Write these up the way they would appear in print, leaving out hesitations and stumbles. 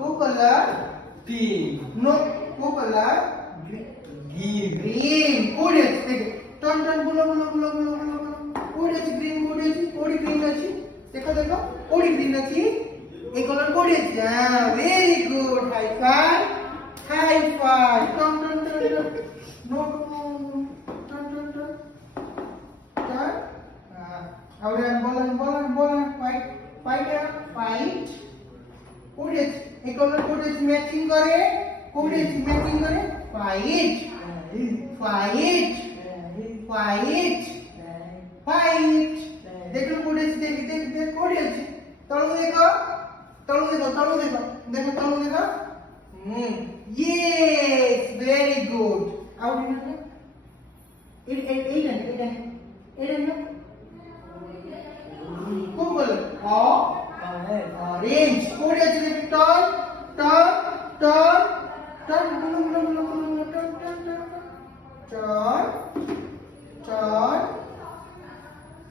କୋଉ colour pink, no କୋଉ colour green, green କୋଉଠି ଅଛି ଦେଖ ଟର୍ନ ଟର୍ନ ବୁଲ ବୁଲ ବୁଲ ବୁଲ ବୁଲ ବୁଲ କୋଉଠି ଅଛି ଗ୍ରୀନ କୋଉଠି ଗ୍ରୀନ ଅଛି ଦେଖ ଦେଖ କୋଉଠି ଗ୍ରୀନ ଅଛି এই কলর কোଉଠି ଅଛି হ্যাঁ very good high five turn turn turn no turn turn turn turn ahora bolan fight কোଉଠି ଅଛି এই কলর কোଉଠି ଅଛି ম্যাচিং করে কোଉଠି ଅଛି ম্যাচিং করে ফাইট ফাইট দেখো কোଉଠି ଅଛି দেখ দেখ দেখ কোଉଠି ଅଛି ତଳକୁ ଦେଖ ଦେଖ ତଳକୁ ଦେଖ yes very good ଆଉ ଏଇଟା କୋଉ କଲର orange କୋଉଠି ଅଛି ଦେଖ turn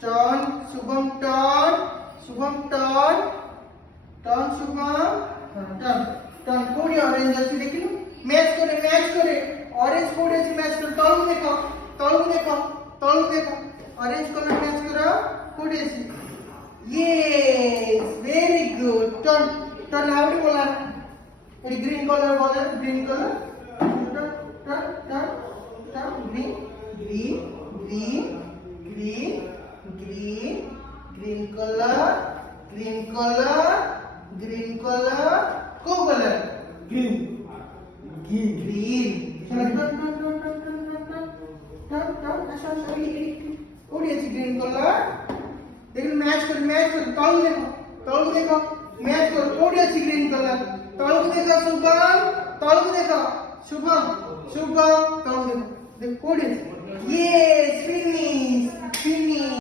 turn Shubham turn Shubham कोडी ऑरेंज अछि देखिलु मैच करे ऑरेंज कोडी अछि मैच कर तळु देखो ऑरेंज कलर मैच करो कोडी अछि yes very good turn out बोला एडी ग्रीन कलर ग्रीन कलर को कलर green, ग्रीन ओडी अछि ग्रीन कलर देखो मैच कर तळु देखो मैच कर ओडी अछि ग्रीन कलर तळु देखो शुभम तळु देखो देख ओडी यस फिनिश